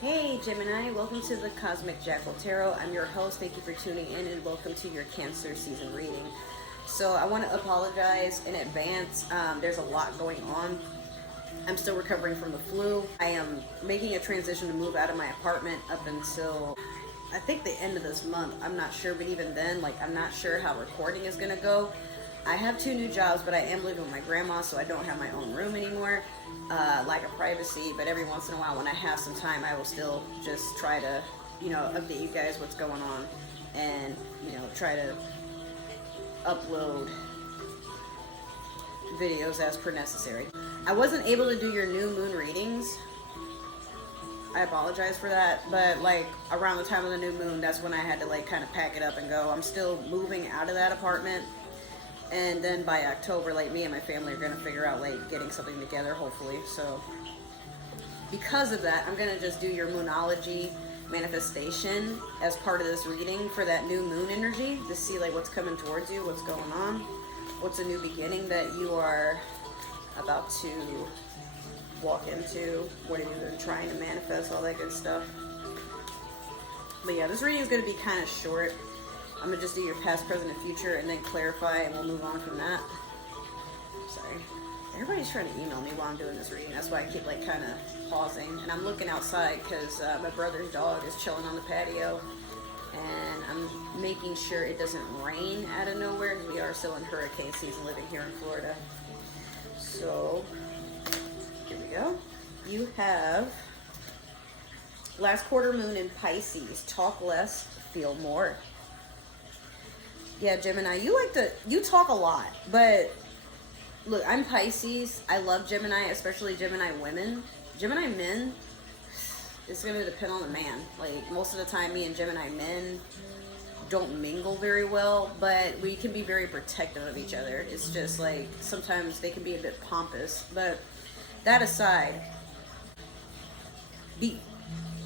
Hey Gemini, welcome to the Cosmic Jackal Tarot. I'm your host. Thank you for tuning in and welcome to your Cancer season reading. So I want to apologize in advance. There's a lot going on. I'm still recovering from the flu. I am making a transition to move out of my apartment up until I think the end of this month. I'm not sure, but even then, I'm not sure how recording is going to go. I have 2 new jobs, but I am living with my grandma, so I don't have my own room anymore. Lack of privacy, but every once in a while when I have some time, I will still just try to, update you guys what's going on and, try to upload videos as per necessary. I wasn't able to do your new moon readings. I apologize for that, but around the time of the new moon, that's when I had to kind of pack it up and go. I'm still moving out of that apartment. And then by October, me and my family are going to figure out, getting something together, hopefully. So, because of that, I'm going to just do your moonology manifestation as part of this reading for that new moon energy to see, what's coming towards you, what's going on, what's a new beginning that you are about to walk into, what have you been trying to manifest, all that good stuff. But yeah, this reading is going to be kind of short. I'm going to just do your past, present, and future and then clarify and we'll move on from that. Sorry. Everybody's trying to email me while I'm doing this reading. That's why I keep kind of pausing. And I'm looking outside because my brother's dog is chilling on the patio. And I'm making sure it doesn't rain out of nowhere because we are still in hurricane season living here in Florida. So, here we go. You have last quarter moon in Pisces. Talk less, feel more. Yeah, Gemini, you talk a lot, but look, I'm Pisces. I love Gemini, especially Gemini women. Gemini men, it's going to depend on the man. Most of the time, me and Gemini men don't mingle very well, but we can be very protective of each other. It's just sometimes they can be a bit pompous, but that aside,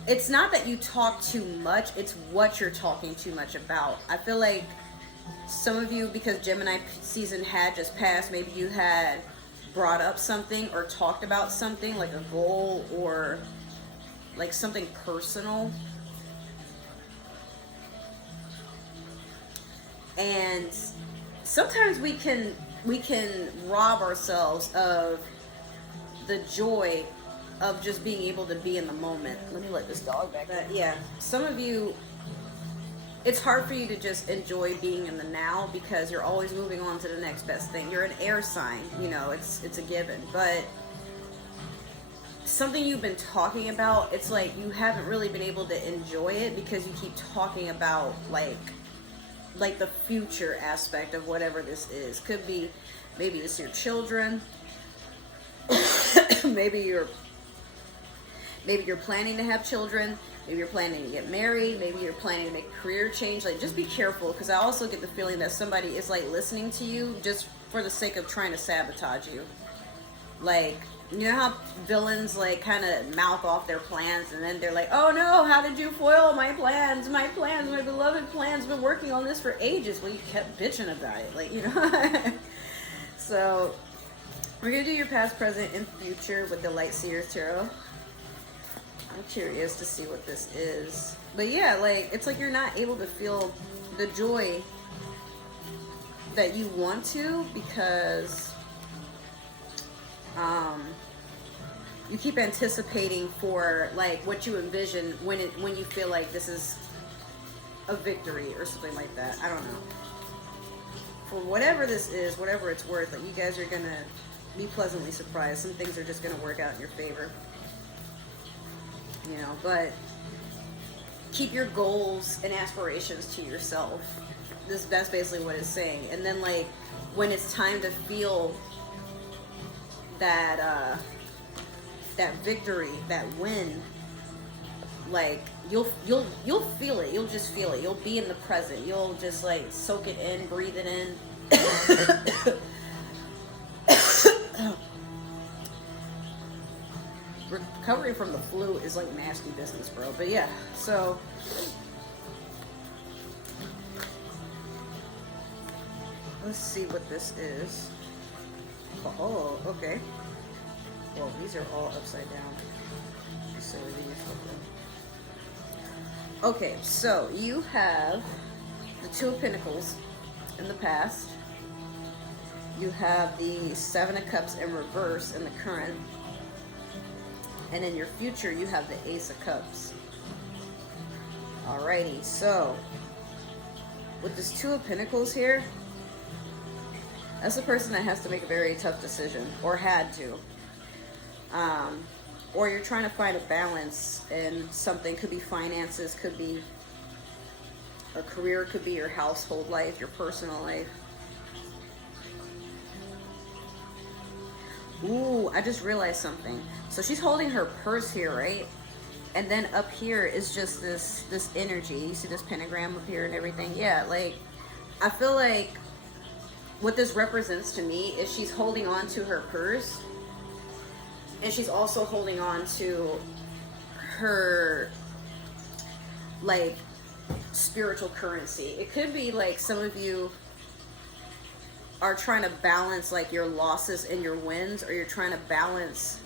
it's not that you talk too much, it's what you're talking too much about. I feel like some of you, because Gemini season had just passed, maybe you had brought up something or talked about something like a goal or something personal. And sometimes we can rob ourselves of the joy of just being able to be in the moment. Let me let this dog back. But yeah, some of you, it's hard for you to just enjoy being in the now because you're always moving on to the next best thing. You're an air sign, it's a given. But something you've been talking about, it's you haven't really been able to enjoy it because you keep talking about the future aspect of whatever this is. Could be maybe it's your children. maybe you're planning to have children. Maybe you're planning to get married. Maybe you're planning to make a career change. Just be careful, because I also get the feeling that somebody is listening to you just for the sake of trying to sabotage you. You know how villains kind of mouth off their plans and then they're like, oh no, how did you foil my plans, my beloved plans, been working on this for ages. Well, you kept bitching about it, So we're gonna do your past, present, and future with the Light Seers Tarot. I'm curious to see what this is. But yeah, it's you're not able to feel the joy that you want to because you keep anticipating for what you envision when you feel this is a victory or something like that. I don't know. For whatever this is, whatever it's worth, you guys are gonna be pleasantly surprised. Some things are just gonna work out in your favor. But keep your goals and aspirations to yourself. That's basically what it's saying. And then when it's time to feel that that victory, that win, you'll feel it. You'll just feel it. You'll be in the present. You'll just soak it in, breathe it in. Recovering from the flu is nasty business, bro. But yeah, so let's see what this is. Oh, okay. Well, these are all upside down. So these. Okay, so you have the Two of Pentacles in the past. You have the Seven of Cups in reverse in the current. And in your future, you have the Ace of Cups. Alrighty, so with this Two of Pentacles here, that's a person that has to make a very tough decision, or had to. Or you're trying to find a balance in something. Could be finances, could be a career, could be your household life, your personal life. Ooh, I just realized something. So she's holding her purse here, right? And then up here is just this energy. You see this pentagram up here and everything? Yeah, like, I feel like what this represents to me is she's holding on to her purse. And she's also holding on to her, like, spiritual currency. It could be like some of you are trying to balance like your losses and your wins, or you're trying to balance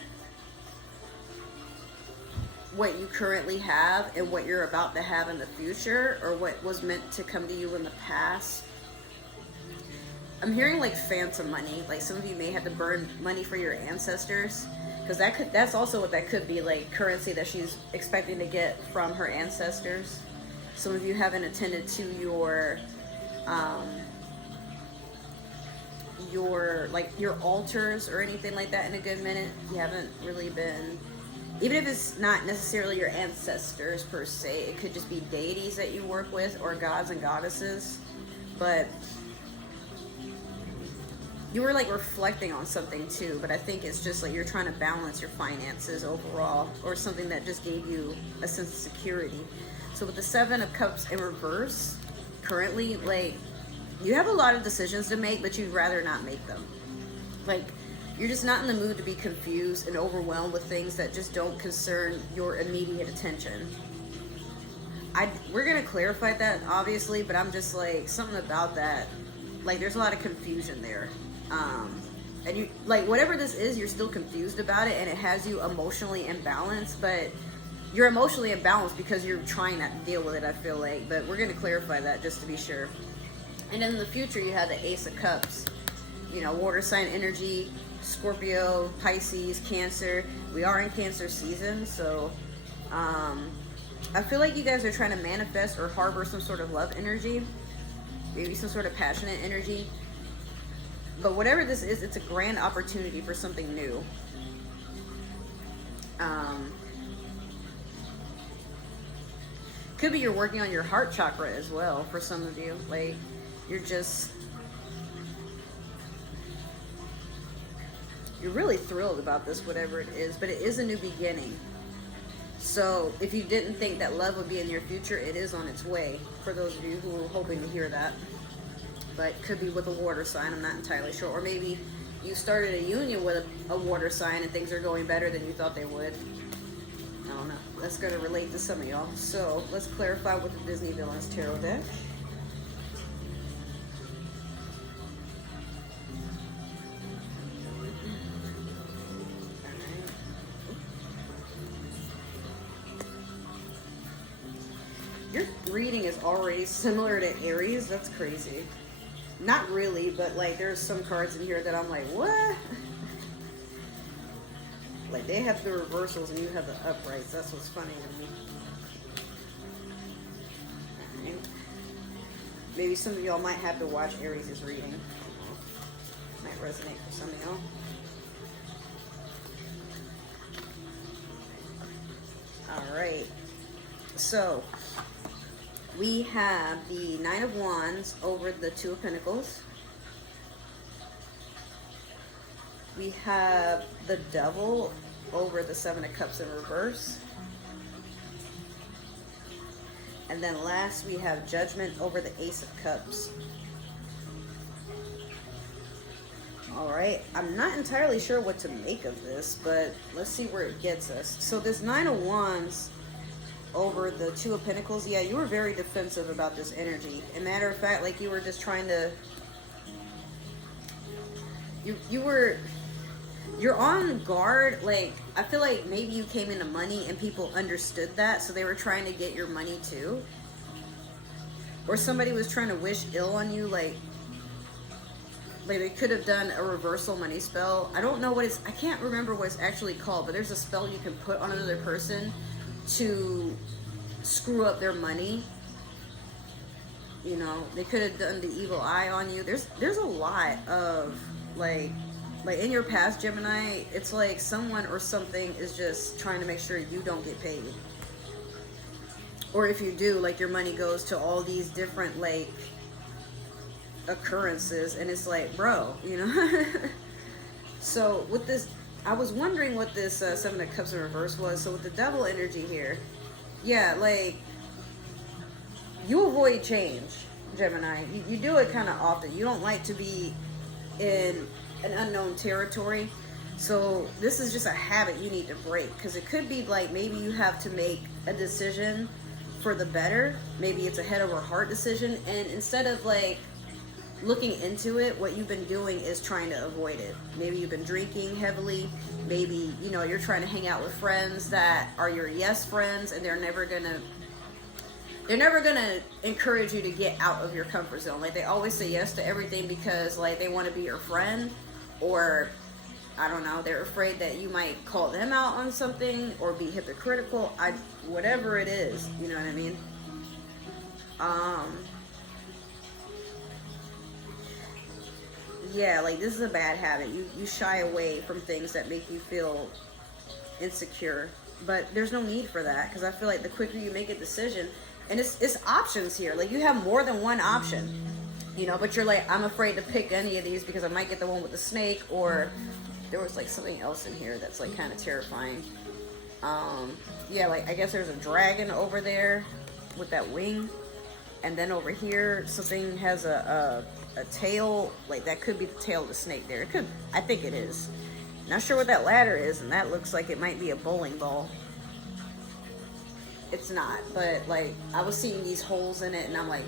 what you currently have and what you're about to have in the future, or what was meant to come to you in the past. I'm hearing like phantom money, like some of you may have to burn money for your ancestors, because that's also what that could be, like currency that she's expecting to get from her ancestors. Some of you haven't attended to your altars or anything like that in a good minute. You haven't really been, even if it's not necessarily your ancestors per se, it could just be deities that you work with, or gods and goddesses. But you were like reflecting on something too, but I think it's just like you're trying to balance your finances overall, or something that just gave you a sense of security. So with the Seven of Cups in reverse, currently, like, you have a lot of decisions to make, but you'd rather not make them. Like, you're just not in the mood to be confused and overwhelmed with things that just don't concern your immediate attention. We're going to clarify that, obviously, but I'm just like, something about that, like, there's a lot of confusion there. And you, like, whatever this is, you're still confused about it, and it has you emotionally imbalanced, but you're emotionally imbalanced because you're trying not to deal with it, I feel like. But we're going to clarify that just to be sure. And in the future, you have the Ace of Cups. You know, water sign energy, Scorpio, Pisces, Cancer. We are in Cancer season, so I feel like you guys are trying to manifest or harbor some sort of love energy, maybe some sort of passionate energy. But whatever this is, it's a grand opportunity for something new. Could be you're working on your heart chakra as well for some of you. Like, you're really thrilled about this, whatever it is, but it is a new beginning. So if you didn't think that love would be in your future, it is on its way, for those of you who were hoping to hear that. But could be with a water sign, I'm not entirely sure. Or maybe you started a union with a water sign and things are going better than you thought they would. I don't know. That's going to relate to some of y'all. So let's clarify with the Disney Villains Tarot deck. Your reading is already similar to Aries. That's crazy. Not really, but like there's some cards in here that I'm like, what? Like they have the reversals and you have the uprights. That's what's funny to me. Alright. Maybe some of y'all might have to watch Aries' reading. Might resonate for some of y'all. Alright. So we have the Nine of Wands over the Two of Pentacles. We have the Devil over the Seven of Cups in reverse. And then last we have Judgment over the Ace of Cups. Alright, I'm not entirely sure what to make of this, but let's see where it gets us. So this Nine of Wands over the Two of Pentacles, yeah, you were very defensive about this energy. As a matter of fact, like you were just trying to, you were you're on guard. Like, I feel like maybe you came into money and people understood that, so they were trying to get your money too. Or somebody was trying to wish ill on you, like they could have done a reversal money spell. I don't know what it's, I can't remember what it's actually called, but there's a spell you can put on another person to screw up their money. You know, they could have done the evil eye on you. There's a lot of like in your past, Gemini, it's like someone or something is just trying to make sure you don't get paid. Or if you do, like, your money goes to all these different like occurrences, and it's like, bro, you know. So with this, I was wondering what this Seven of Cups in reverse was. So with the Devil energy here, yeah, like, you avoid change, Gemini. You do it kind of often. You don't like to be in an unknown territory. So this is just a habit you need to break, because it could be like maybe you have to make a decision for the better. Maybe it's a head over heart decision, and instead of like looking into it, what you've been doing is trying to avoid it. Maybe you've been drinking heavily. Maybe, you know, you're trying to hang out with friends that are your yes friends, and they're never gonna encourage you to get out of your comfort zone. Like, they always say yes to everything because like they want to be your friend, or I don't know, they're afraid that you might call them out on something or be hypocritical. Whatever it is, you know what I mean? Yeah, like, this is a bad habit. You shy away from things that make you feel insecure, but there's no need for that, because I feel like the quicker you make a decision, and it's options here. Like, you have more than one option, you know, but you're like, I'm afraid to pick any of these because I might get the one with the snake, or there was like something else in here that's like kind of terrifying. Yeah, like, I guess there's a dragon over there with that wing, and then over here something has a tail, like that could be the tail of the snake there. It could, I think it is. Not sure what that ladder is, and that looks like it might be a bowling ball. It's not, but like, I was seeing these holes in it, and I'm like,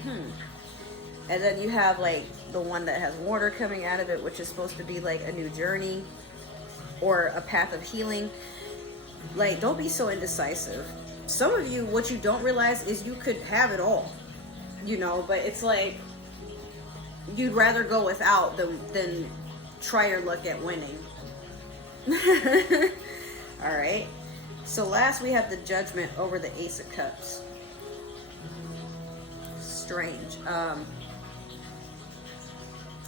And then you have like the one that has water coming out of it, which is supposed to be like a new journey or a path of healing. Like, don't be so indecisive. Some of you, what you don't realize is you could have it all, you know, but it's like you'd rather go without than try your luck at winning. All right. So last we have the Judgment over the Ace of Cups. Strange.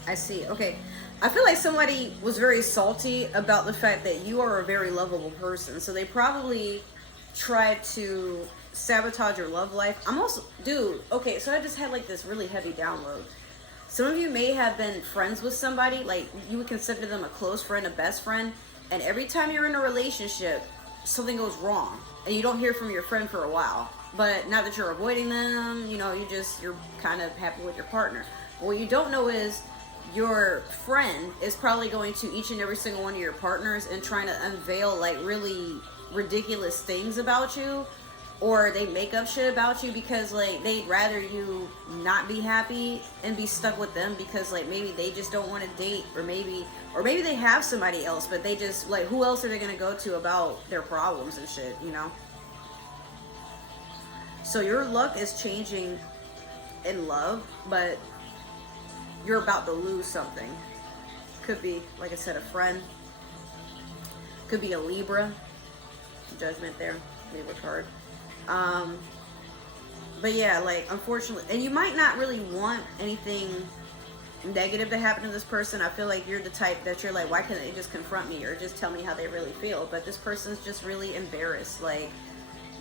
I see. Okay. I feel like somebody was very salty about the fact that you are a very lovable person. So they probably tried to sabotage your love life. I'm also, dude, okay, so I just had like this really heavy download. Some of you may have been friends with somebody, like you would consider them a close friend, a best friend, and every time you're in a relationship, something goes wrong and you don't hear from your friend for a while. But not that you're avoiding them, you know, you're kind of happy with your partner. But what you don't know is your friend is probably going to each and every single one of your partners and trying to unveil like really ridiculous things about you, or they make up shit about you because like they'd rather you not be happy and be stuck with them because like maybe they just don't want to date, or maybe they have somebody else, but they just like, who else are they going to go to about their problems and shit, you know? So your luck is changing in love, but you're about to lose something. Could be, like I said, a friend. Could be a Libra. Judgment there. Libra card. But yeah, like, unfortunately, and you might not really want anything negative to happen to this person. I feel like you're the type that you're like, why can't they just confront me or just tell me how they really feel? But this person's just really embarrassed. Like,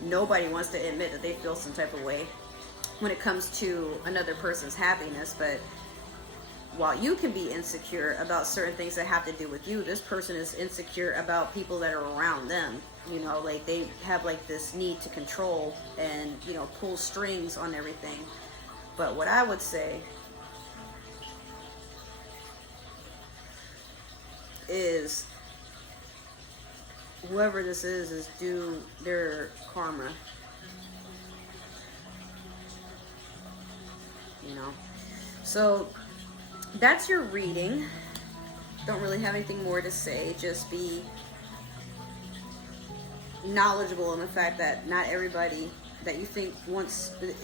nobody wants to admit that they feel some type of way when it comes to another person's happiness. But while you can be insecure about certain things that have to do with you, this person is insecure about people that are around them. You know, like they have like this need to control and, you know, pull strings on everything. But what I would say is whoever this is due their karma. You know, so that's your reading. don't really have anything more to say. Just be knowledgeable in the fact that not everybody that you think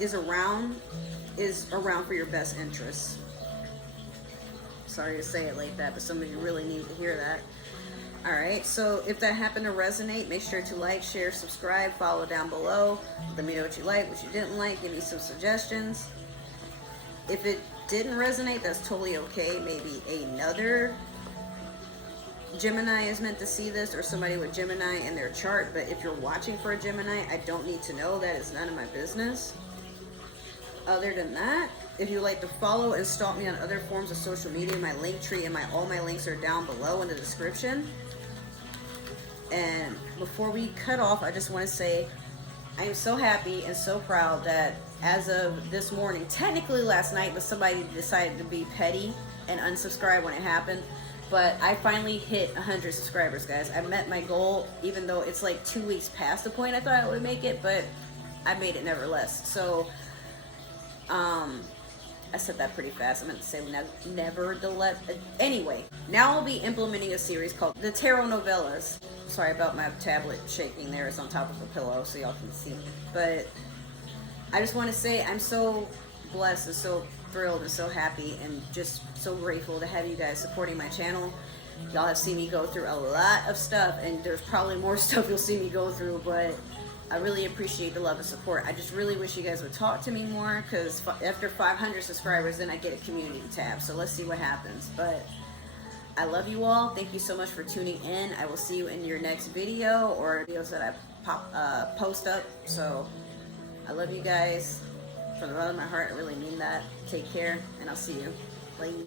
is around for your best interests. Sorry to say it like that, but some of you really need to hear that. Alright, so if that happened to resonate, make sure to like, share, subscribe, follow down below. Let me know what you like, what you didn't like, give me some suggestions. If it didn't resonate, that's totally okay. Maybe another Gemini is meant to see this, or somebody with Gemini in their chart. But if you're watching for a Gemini, I don't need to know. That is none of my business. Other than that, if you like to follow and stalk me on other forms of social media, my link tree and all my links are down below in the description. And before we cut off, I just want to say I am so happy and so proud that as of this morning, technically last night, but somebody decided to be petty and unsubscribe when it happened. But I finally hit 100 subscribers, guys. I met my goal, even though it's like 2 weeks past the point I thought I would make it, but I made it nevertheless. So, I said that pretty fast. I meant to say anyway, now I'll be implementing a series called the Tarot Novellas. Sorry about my tablet shaking there. It's on top of a pillow so y'all can see. But I just want to say I'm so blessed and so thrilled and so happy and just so grateful to have you guys supporting my channel. Y'all have seen me go through a lot of stuff, and there's probably more stuff you'll see me go through, but I really appreciate the love and support. I just really wish you guys would talk to me more, because after 500 subscribers, then I get a community tab. So let's see what happens. But I love you all. Thank you so much for tuning in. I will see you in your next video or videos that I post up. So I love you guys from the bottom of my heart. I really mean that. Take care, and I'll see you. Bye.